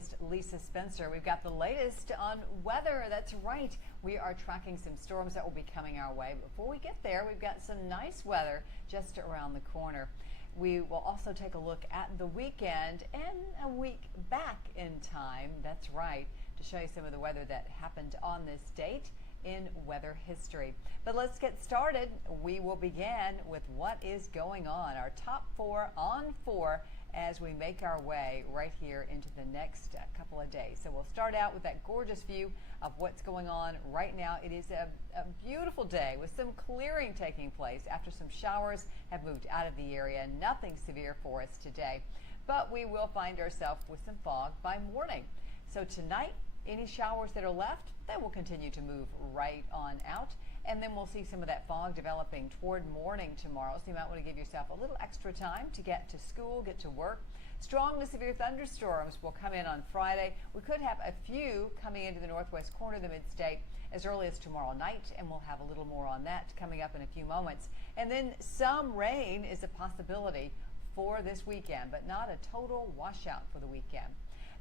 meteorologist Lisa Spencer. We've got the latest on weather. That's right. We are tracking some storms that will be coming our way. Before we get there, we've got some nice weather just around the corner. We will also take a look at the weekend and a week back in time. That's right, to show you some of the weather that happened on this date in weather history. But let's get started. We will begin with what is going on, our top 4 on 4 as we make our way right here into the next couple of days. So we'll start out with that gorgeous view of what's going on right now. It is a beautiful day with some clearing taking place after some showers have moved out of the area. Nothing severe for us today, but we will find ourselves with some fog by morning. So tonight, any showers that are left, they will continue to move right on out. And then we'll see some of that fog developing toward morning tomorrow. So you might want to give yourself a little extra time to get to school, get to work. Strong to severe thunderstorms will come in on Friday. We could have a few coming into the northwest corner of the mid-state as early as tomorrow night, and we'll have a little more on that coming up in a few moments. And then some rain is a possibility for this weekend, but not a total washout for the weekend.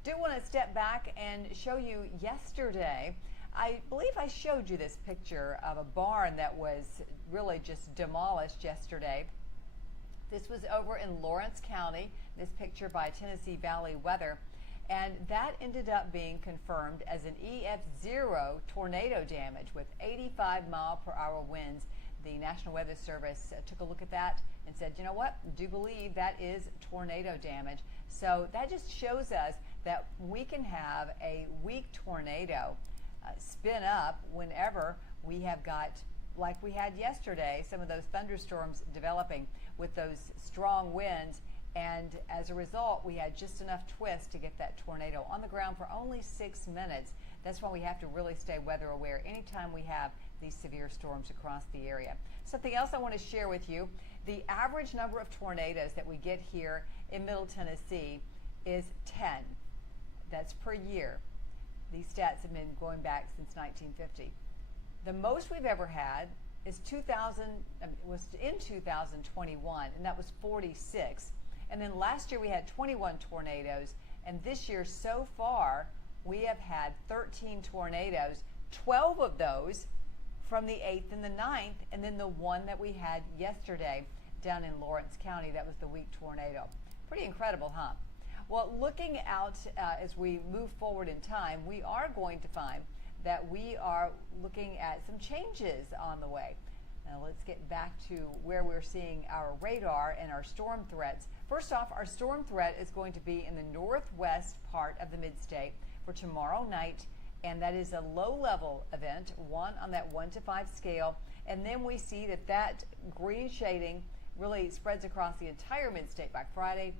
Do want to step back and show you yesterday. I believe I showed you this picture of a barn that was really just demolished yesterday. This was over in Lawrence County, this picture by Tennessee Valley Weather, and that ended up being confirmed as an EF0 tornado damage with 85-mile-per-hour winds. The National Weather Service took a look at that and said, you know what, do believe that is tornado damage. So that just shows us that we can have a weak tornado spin up whenever we have got, like we had yesterday, some of those thunderstorms developing with those strong winds, and as a result we had just enough twist to get that tornado on the ground for only 6 minutes. That's why we have to really stay weather aware anytime we have these severe storms across the area. Something else I want to share with you, the average number of tornadoes that we get here in Middle Tennessee is 10. That's per year. These stats have been going back since 1950. The most we've ever had is was in 2021, and that was 46. And then last year we had 21 tornadoes, and this year so far we have had 13 tornadoes, 12 of those from the 8th and the 9th, and then the one that we had yesterday down in Lawrence County. That was the weak tornado. Pretty incredible, huh? Well, looking out as we move forward in time, we are going to find that we are looking at some changes on the way. Now let's get back to where we're seeing our radar and our storm threats. First off, our storm threat is going to be in the northwest part of the mid-state for tomorrow night, and that is a low-level event, 1 on that 1 to 5 scale. And then we see that green shading really spreads across the entire mid-state by Friday,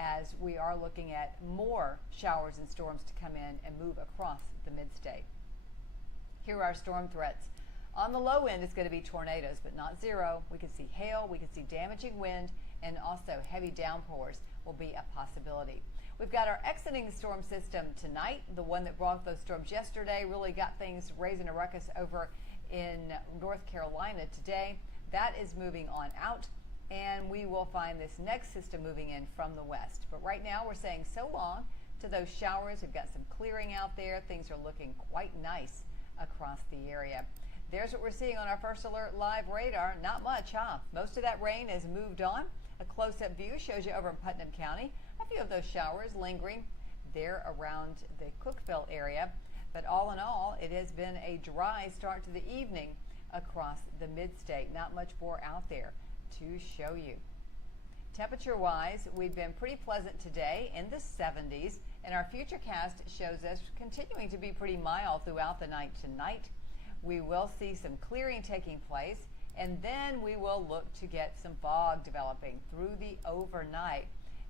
as we are looking at more showers and storms to come in and move across the mid-state. Here are our storm threats. On the low end, it's going to be tornadoes, but not zero. We could see hail, we could see damaging wind, and also heavy downpours will be a possibility. We've got our exiting storm system tonight. The one that brought those storms yesterday really got things raising a ruckus over in North Carolina today. That is moving on out, and we will find this next system moving in from the west. But right now we're saying so long to those showers. We've got some clearing out there. Things are looking quite nice across the area. There's what we're seeing on our First Alert Live radar. Not much, huh? Most of that rain has moved on. A close-up view shows you over in Putnam County. A few of those showers lingering there around the Cookeville area. But all in all, it has been a dry start to the evening across the mid-state. Not much more out there to show you. Temperature-wise, we've been pretty pleasant today in the 70s, and our futurecast shows us continuing to be pretty mild throughout the night tonight. We will see some clearing taking place, and then we will look to get some fog developing through the overnight,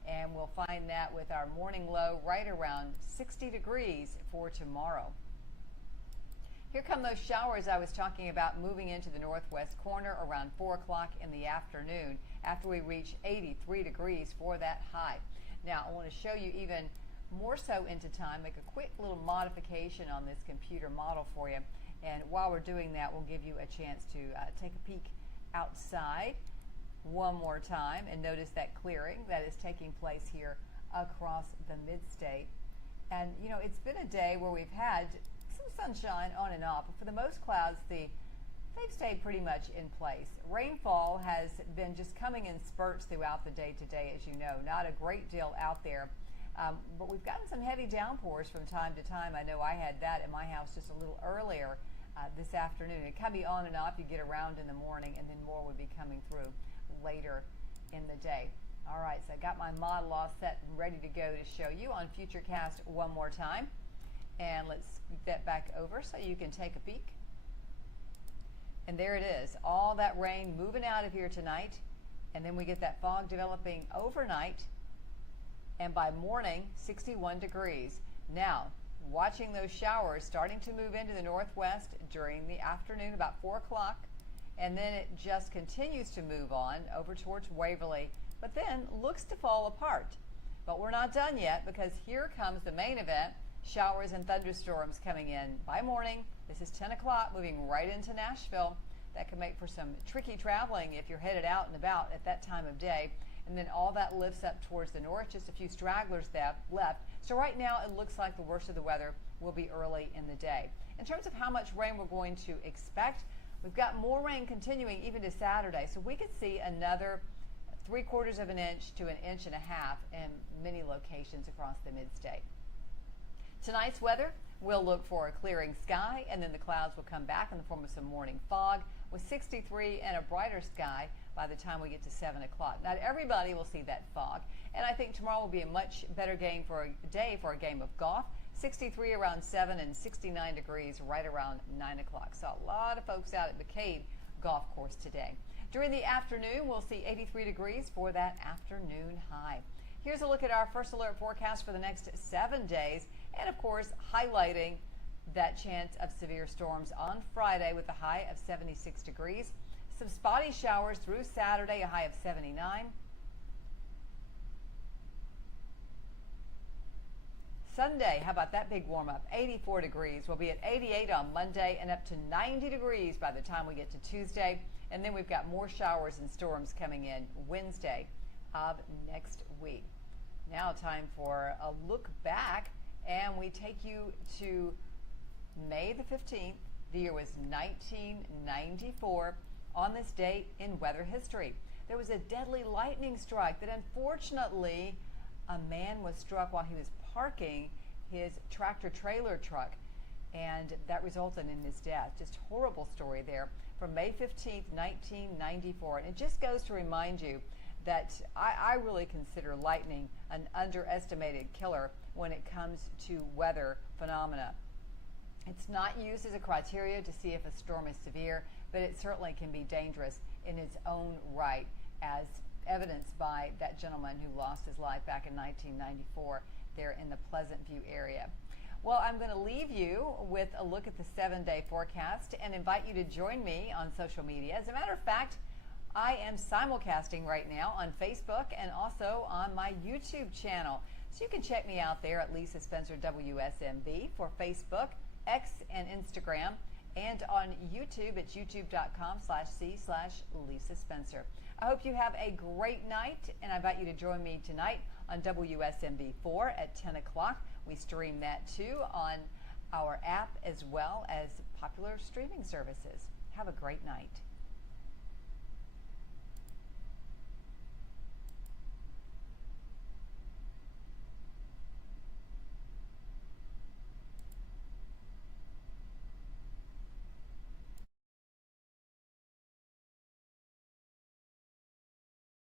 and we'll find that with our morning low right around 60 degrees for tomorrow. Here come those showers I was talking about moving into the northwest corner around 4 o'clock in the afternoon after we reach 83 degrees for that high. Now, I want to show you even more so into time, make a quick little modification on this computer model for you. And while we're doing that, we'll give you a chance to take a peek outside one more time and notice that clearing that is taking place here across the mid-state. And you know, it's been a day where we've had some sunshine on and off, but for the most clouds, they've stayed pretty much in place. Rainfall has been just coming in spurts throughout the day today, as you know. Not a great deal out there, but we've gotten some heavy downpours from time to time. I know I had that in my house just a little earlier this afternoon. It can be on and off. You get around in the morning, and then more would be coming through later in the day. All right, so I got my model all set and ready to go to show you on Futurecast one more time. And let's scoot that back over so you can take a peek. And there it is, all that rain moving out of here tonight. And then we get that fog developing overnight. And by morning, 61 degrees. Now, watching those showers starting to move into the northwest during the afternoon, about 4 o'clock. And then it just continues to move on over towards Waverly, but then looks to fall apart. But we're not done yet, because here comes the main event, showers and thunderstorms coming in by morning. This is 10 o'clock, moving right into Nashville. That can make for some tricky traveling if you're headed out and about at that time of day. And then all that lifts up towards the north, just a few stragglers left. So right now it looks like the worst of the weather will be early in the day. In terms of how much rain we're going to expect, we've got more rain continuing even to Saturday. So we could see another 3/4 of an inch to 1.5 inches in many locations across the mid-state. Tonight's weather, we'll look for a clearing sky, and then the clouds will come back in the form of some morning fog with 63 and a brighter sky by the time we get to 7 o'clock. Not everybody will see that fog, and I think tomorrow will be a much better day for a game of golf. 63 around 7 and 69 degrees right around 9 o'clock. So a lot of folks out at McCabe Golf Course today. During the afternoon, we'll see 83 degrees for that afternoon high. Here's a look at our first alert forecast for the next 7 days, and of course highlighting that chance of severe storms on Friday with a high of 76 degrees. Some spotty showers through Saturday, a high of 79. Sunday, how about that big warm up? 84 degrees. We'll be at 88 on Monday and up to 90 degrees by the time we get to Tuesday. And then we've got more showers and storms coming in Wednesday of next week. Now time for a look back, and we take you to May the 15th. The year was 1994. On this date in weather history, there was a deadly lightning strike that unfortunately a man was struck while he was parking his tractor trailer truck, and that resulted in his death. Just horrible story there from May 15th, 1994. And it just goes to remind you that I really consider lightning an underestimated killer when it comes to weather phenomena. It's not used as a criteria to see if a storm is severe, but it certainly can be dangerous in its own right, as evidenced by that gentleman who lost his life back in 1994 there in the Pleasant View area. Well, I'm going to leave you with a look at the 7-day forecast and invite you to join me on social media. As a matter of fact, I am simulcasting right now on Facebook and also on my YouTube channel. So you can check me out there at Lisa Spencer WSMV for Facebook, X, and Instagram, and on YouTube at youtube.com/c/Lisa Spencer. I hope you have a great night, and I invite you to join me tonight on WSMV4 at 10 o'clock. We stream that too on our app as well as popular streaming services. Have a great night.